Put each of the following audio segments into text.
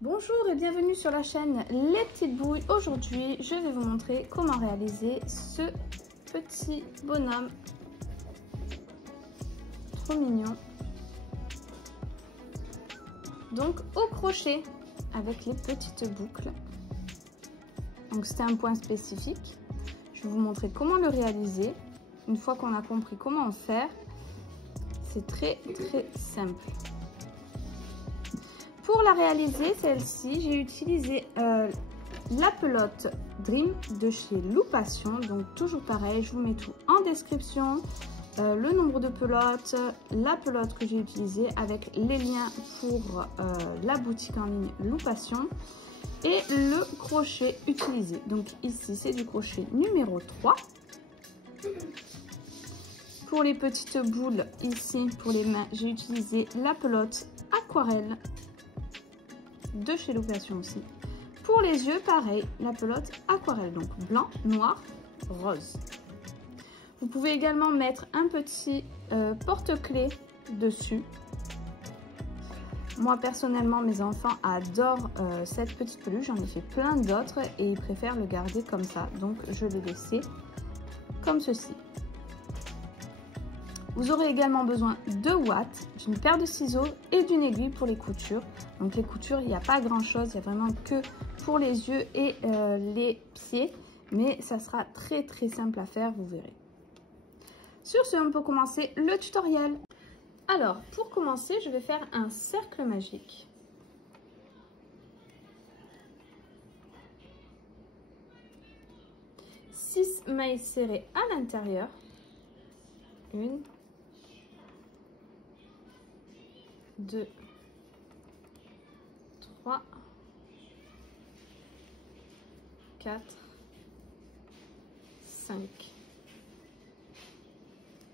Bonjour et bienvenue sur la chaîne Les Petites Bouilles. Aujourd'hui, je vais vous montrer comment réaliser ce petit bonhomme trop mignon. Donc au crochet avec les petites boucles. Donc c'est un point spécifique. Je vais vous montrer comment le réaliser. Une fois qu'on a compris comment faire, c'est très simple. Pour la réaliser, celle-ci, j'ai utilisé la pelote Dream de chez Loupation. Donc toujours pareil, je vous mets tout en description. Le nombre de pelotes, la pelote que j'ai utilisée avec les liens pour la boutique en ligne Loupation et le crochet utilisé. Donc ici, c'est du crochet numéro 3. Pour les petites boules, ici, pour les mains, j'ai utilisé la pelote Aquarelle de chez Loupation aussi. Pour les yeux, pareil, la pelote Aquarelle, donc blanc, noir, rose. Vous pouvez également mettre un petit porte-clés dessus. Moi, personnellement, mes enfants adorent cette petite peluche. J'en ai fait plein d'autres et ils préfèrent le garder comme ça. Donc, je l'ai laissé comme ceci. Vous aurez également besoin de ouates, d'une paire de ciseaux et d'une aiguille pour les coutures. Donc les coutures, il n'y a pas grand chose, il n'y a vraiment que pour les yeux et les pieds. Mais ça sera très simple à faire, vous verrez. Sur ce, on peut commencer le tutoriel. Alors, pour commencer, je vais faire un cercle magique. Six mailles serrées à l'intérieur. 1, 2, 3, 4, 5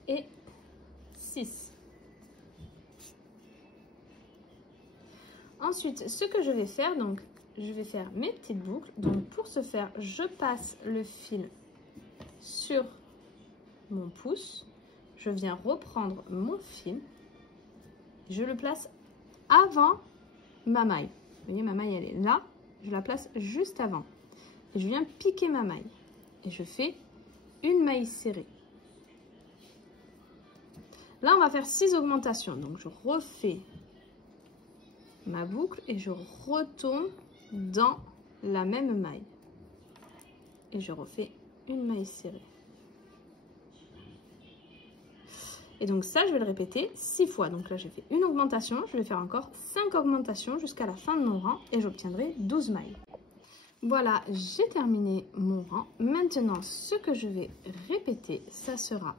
et 6. Ensuite, ce que je vais faire, donc je vais faire mes petites boucles. Donc pour ce faire, je passe le fil sur mon pouce. Je viens reprendre mon fil. Je le place avant ma maille. Vous voyez, ma maille, elle est là. Je la place juste avant. Et je viens piquer ma maille. Et je fais une maille serrée. Là, on va faire 6 augmentations. Donc, je refais ma boucle et je retourne dans la même maille. Et je refais une maille serrée. Et donc ça, je vais le répéter 6 fois. Donc là, j'ai fait une augmentation. Je vais faire encore 5 augmentations jusqu'à la fin de mon rang et j'obtiendrai 12 mailles. Voilà, j'ai terminé mon rang. Maintenant, ce que je vais répéter, ça sera...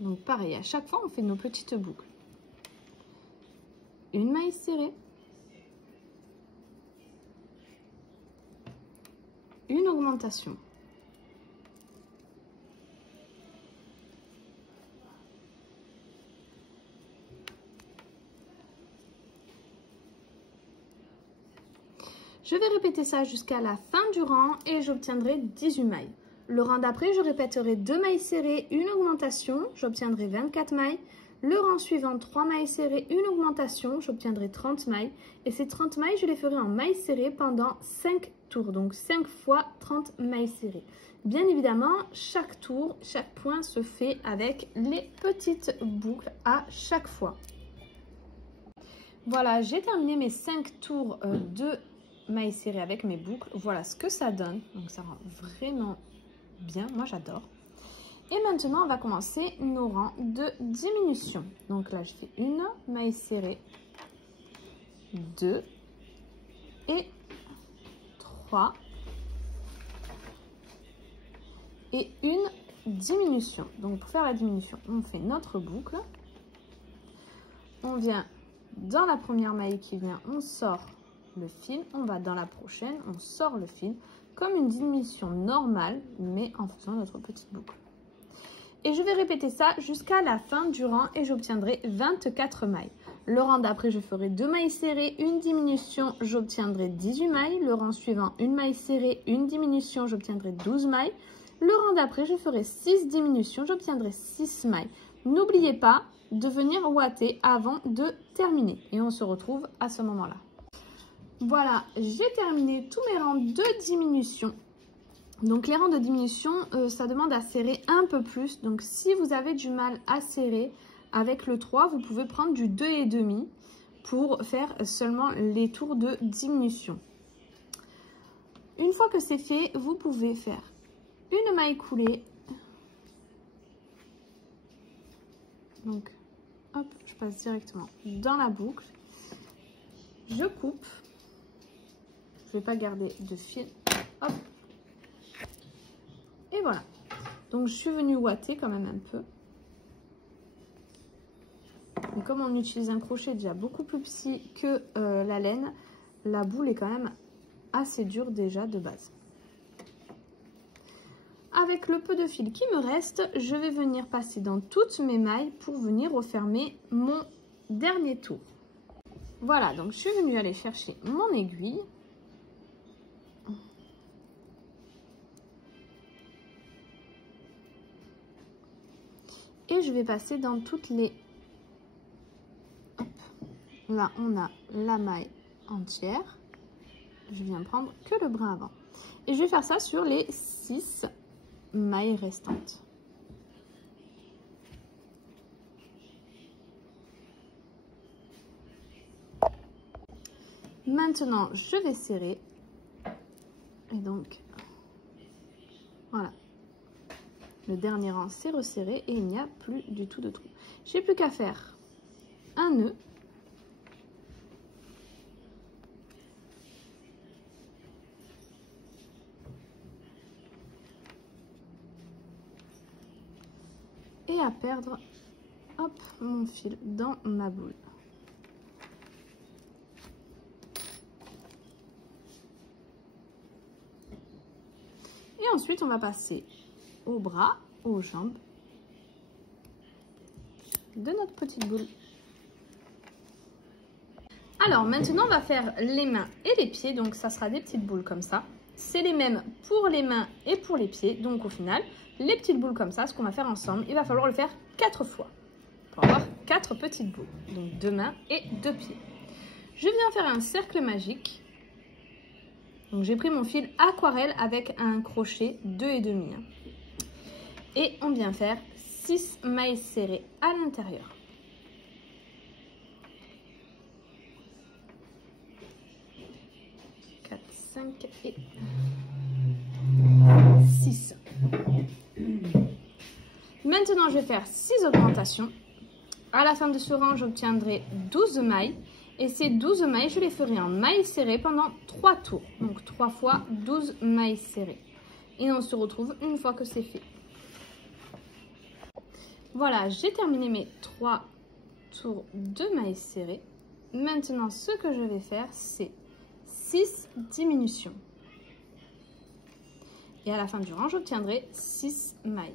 Donc pareil, à chaque fois, on fait nos petites boucles. Une maille serrée. Une augmentation. Je vais répéter ça jusqu'à la fin du rang et j'obtiendrai 18 mailles. Le rang d'après, je répéterai 2 mailles serrées, une augmentation, j'obtiendrai 24 mailles. Le rang suivant, 3 mailles serrées, une augmentation, j'obtiendrai 30 mailles. Et ces 30 mailles, je les ferai en mailles serrées pendant 5 tours, donc 5 fois 30 mailles serrées. Bien évidemment, chaque tour, chaque point se fait avec les petites boucles à chaque fois. Voilà, j'ai terminé mes 5 tours de mailles serrées avec mes boucles. Voilà ce que ça donne. Donc ça rend vraiment bien. Moi j'adore. Et maintenant on va commencer nos rangs de diminution. Donc là je fais une maille serrée, 2 et 3 et une diminution. Donc pour faire la diminution, on fait notre boucle. On vient dans la première maille qui vient, on sort le fil, on va dans la prochaine, on sort le fil comme une diminution normale mais en faisant notre petite boucle. Et je vais répéter ça jusqu'à la fin du rang et j'obtiendrai 24 mailles. Le rang d'après, je ferai 2 mailles serrées, une diminution, j'obtiendrai 18 mailles. Le rang suivant, une maille serrée, une diminution, j'obtiendrai 12 mailles. Le rang d'après, je ferai 6 diminutions, j'obtiendrai 6 mailles. N'oubliez pas de venir ouater avant de terminer et on se retrouve à ce moment-là. Voilà, j'ai terminé tous mes rangs de diminution. Donc les rangs de diminution, ça demande à serrer un peu plus. Donc si vous avez du mal à serrer avec le 3, vous pouvez prendre du 2,5 pour faire seulement les tours de diminution. Une fois que c'est fait, vous pouvez faire une maille coulée. Donc, hop, je passe directement dans la boucle. Je coupe. Je ne vais pas garder de fil. Hop. Et voilà. Donc, je suis venue ouater quand même un peu. Et comme on utilise un crochet déjà beaucoup plus petit que la laine, la boule est quand même assez dure déjà de base. Avec le peu de fil qui me reste, je vais venir passer dans toutes mes mailles pour venir refermer mon dernier tour. Voilà, donc je suis venue aller chercher mon aiguille. Et je vais passer dans toutes les... Hop. Là, on a la maille entière. Je viens prendre que le brin avant. Et je vais faire ça sur les 6 mailles restantes. Maintenant, je vais serrer. Et donc, voilà. Le dernier rang s'est resserré et il n'y a plus du tout de trou. J'ai plus qu'à faire un nœud. Et à perdre, hop, mon fil dans ma boule. Et ensuite, on va passer aux bras, aux jambes de notre petite boule. Alors maintenant, on va faire les mains et les pieds. Donc, ça sera des petites boules comme ça. C'est les mêmes pour les mains et pour les pieds. Donc, au final, les petites boules comme ça, ce qu'on va faire ensemble, il va falloir le faire 4 fois pour avoir 4 petites boules. Donc, 2 mains et 2 pieds. Je viens faire un cercle magique. Donc, j'ai pris mon fil aquarelle avec un crochet 2,5. Et on vient faire 6 mailles serrées à l'intérieur. Et 6. Maintenant, je vais faire 6 augmentations. À la fin de ce rang, j'obtiendrai 12 mailles. Et ces 12 mailles, je les ferai en mailles serrées pendant 3 tours. Donc 3 fois 12 mailles serrées. Et on se retrouve une fois que c'est fait. Voilà, j'ai terminé mes 3 tours de mailles serrées. Maintenant, ce que je vais faire, c'est 6 diminutions. Et à la fin du rang, j'obtiendrai 6 mailles.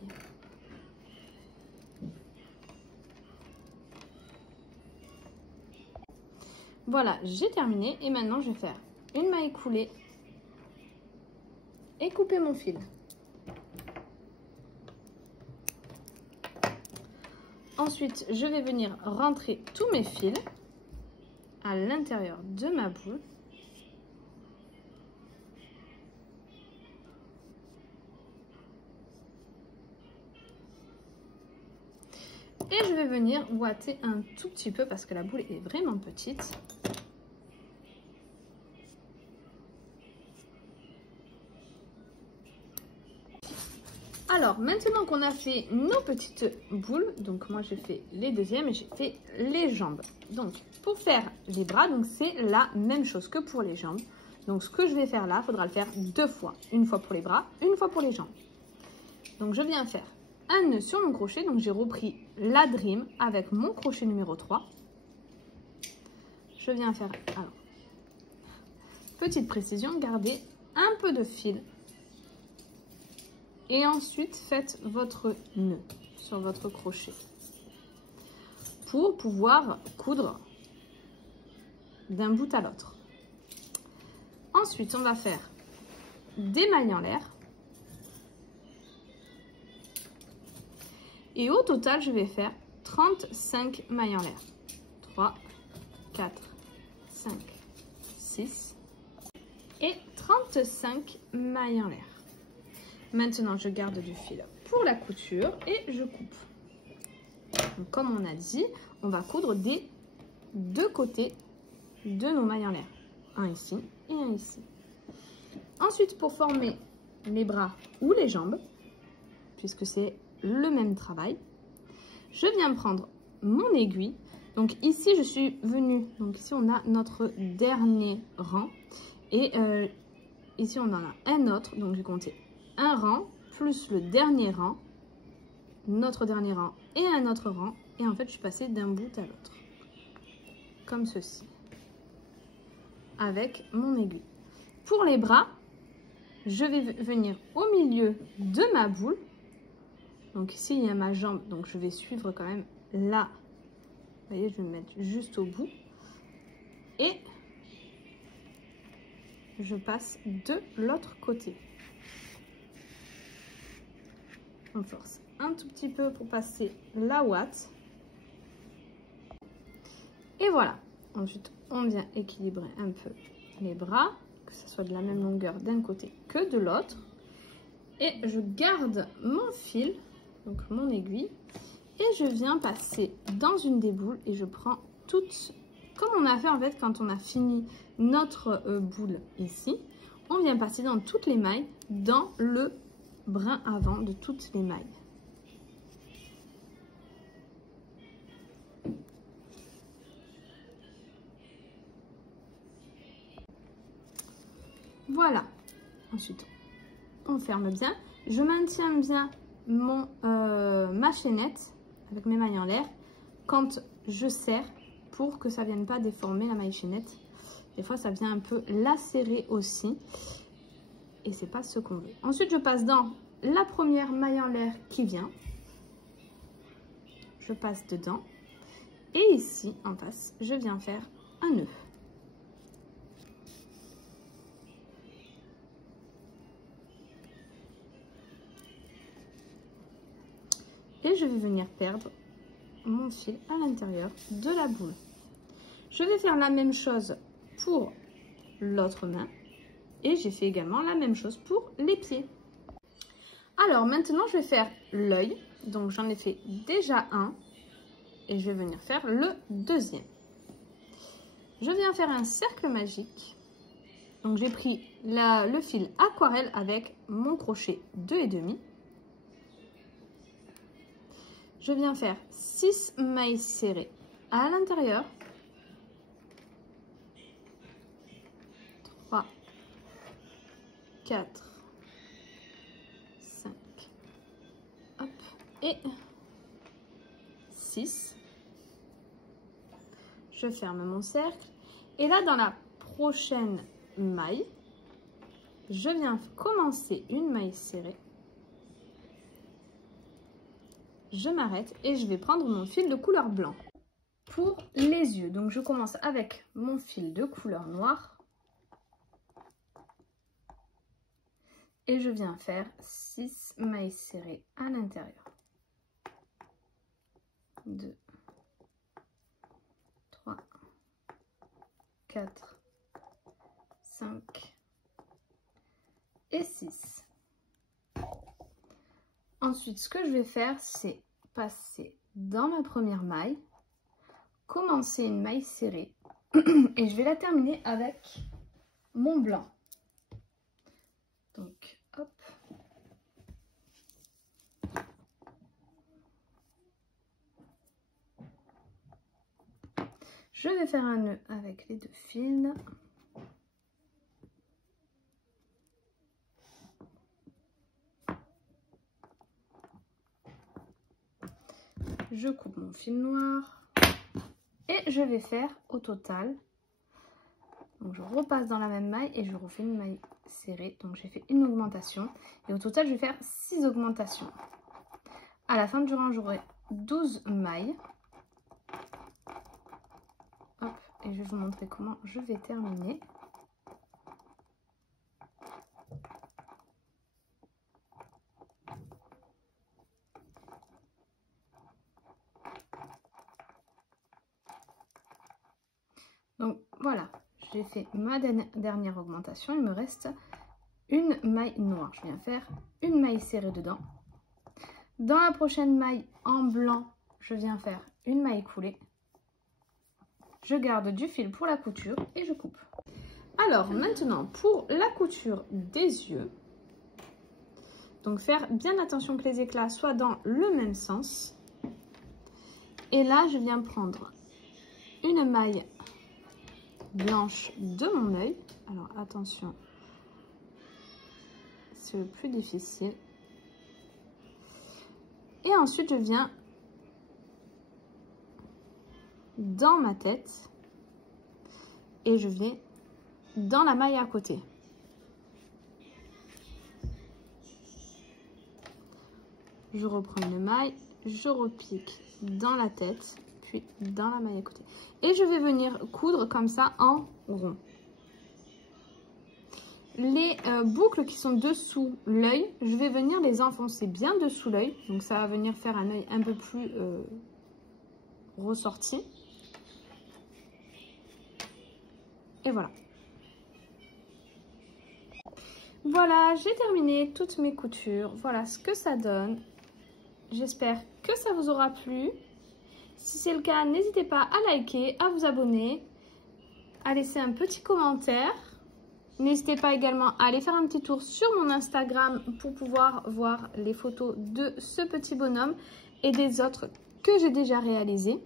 Voilà, j'ai terminé. Et maintenant, je vais faire une maille coulée et couper mon fil. Ensuite, je vais venir rentrer tous mes fils à l'intérieur de ma boule. Et je vais venir ouater un tout petit peu parce que la boule est vraiment petite. Alors, maintenant qu'on a fait nos petites boules, donc moi j'ai fait les deuxièmes et j'ai fait les jambes. Donc, pour faire les bras, donc c'est la même chose que pour les jambes. Donc, ce que je vais faire là, il faudra le faire 2 fois. Une fois pour les bras, une fois pour les jambes. Donc, je viens faire un nœud sur mon crochet. Donc, j'ai repris la Dream avec mon crochet numéro 3. Je viens faire, alors, petite précision, gardez un peu de fil. Et ensuite, faites votre nœud sur votre crochet pour pouvoir coudre d'un bout à l'autre. Ensuite, on va faire des mailles en l'air. Et au total, je vais faire 35 mailles en l'air. 3, 4, 5, 36 et 35 mailles en l'air. Maintenant, je garde du fil pour la couture et je coupe. Donc, comme on a dit, on va coudre des deux côtés de nos mailles en l'air. Un ici et un ici. Ensuite, pour former les bras ou les jambes, puisque c'est le même travail, je viens prendre mon aiguille. Donc ici, je suis venue, donc ici on a notre dernier rang. Et ici, on en a un autre, donc j'ai compté un rang, plus le dernier rang, notre dernier rang et un autre rang. Et en fait, je suis passée d'un bout à l'autre, comme ceci, avec mon aiguille. Pour les bras, je vais venir au milieu de ma boule. Donc ici, il y a ma jambe, donc je vais suivre quand même là. Vous voyez, je vais me mettre juste au bout. Et je passe de l'autre côté. On force un tout petit peu pour passer la ouate. Et voilà. Ensuite, on vient équilibrer un peu les bras, que ce soit de la même longueur d'un côté que de l'autre. Et je garde mon fil, donc mon aiguille, et je viens passer dans une des boules et je prends toutes, comme on a fait en fait quand on a fini notre boule ici, on vient passer dans toutes les mailles, dans le brin avant de toutes les mailles. Voilà. Ensuite, on ferme bien. Je maintiens bien ma chaînette avec mes mailles en l'air quand je serre pour que ça ne vienne pas déformer la maille chaînette. Des fois, ça vient un peu lacérer aussi. Et c'est pas ce qu'on veut. Ensuite, je passe dans la première maille en l'air qui vient. Je passe dedans. Et ici, en face, je viens faire un nœud. Et je vais venir perdre mon fil à l'intérieur de la boule. Je vais faire la même chose pour l'autre main. Et j'ai fait également la même chose pour les pieds. Alors maintenant, je vais faire l'œil. Donc j'en ai fait déjà un. Et je vais venir faire le deuxième. Je viens faire un cercle magique. Donc j'ai pris le fil aquarelle avec mon crochet 2,5. Je viens faire 6 mailles serrées à l'intérieur. 3, 4, 5, hop, et 6. Je ferme mon cercle. Et là, dans la prochaine maille, je viens commencer une maille serrée. Je m'arrête et je vais prendre mon fil de couleur blanc. Pour les yeux, donc je commence avec mon fil de couleur noire. Et je viens faire 6 mailles serrées à l'intérieur. 2, 3, 4, 5 et 6. Ensuite, ce que je vais faire, c'est passer dans ma première maille, commencer une maille serrée et je vais la terminer avec mon blanc. Donc, hop. Je vais faire un nœud avec les deux fils. Je coupe mon fil noir et je vais faire au total, donc je repasse dans la même maille et je refais une maille serrée, donc j'ai fait une augmentation et au total je vais faire 6 augmentations. À la fin du rang j'aurai 12 mailles. Hop, et je vais vous montrer comment je vais terminer. Donc voilà, j'ai fait ma dernière augmentation. Il me reste une maille noire. Je viens faire une maille serrée dedans. Dans la prochaine maille en blanc, je viens faire une maille coulée. Je garde du fil pour la couture et je coupe. Alors maintenant pour la couture des yeux. Donc faire bien attention que les éclats soient dans le même sens. Et là je viens prendre une maille blanche de mon œil. Alors attention, c'est le plus difficile. Et ensuite je viens dans ma tête et je vais dans la maille à côté. Je reprends une maille, je repique dans la tête, puis dans la maille à côté. Et je vais venir coudre comme ça en rond. Les boucles qui sont dessous l'œil, je vais venir les enfoncer bien dessous l'œil. Donc ça va venir faire un œil un peu plus ressorti. Et voilà. Voilà, j'ai terminé toutes mes coutures. Voilà ce que ça donne. J'espère que ça vous aura plu. Si c'est le cas, n'hésitez pas à liker, à vous abonner, à laisser un petit commentaire. N'hésitez pas également à aller faire un petit tour sur mon Instagram pour pouvoir voir les photos de ce petit bonhomme et des autres que j'ai déjà réalisées,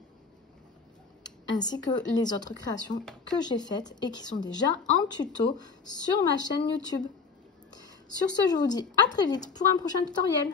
ainsi que les autres créations que j'ai faites et qui sont déjà en tuto sur ma chaîne YouTube. Sur ce, je vous dis à très vite pour un prochain tutoriel.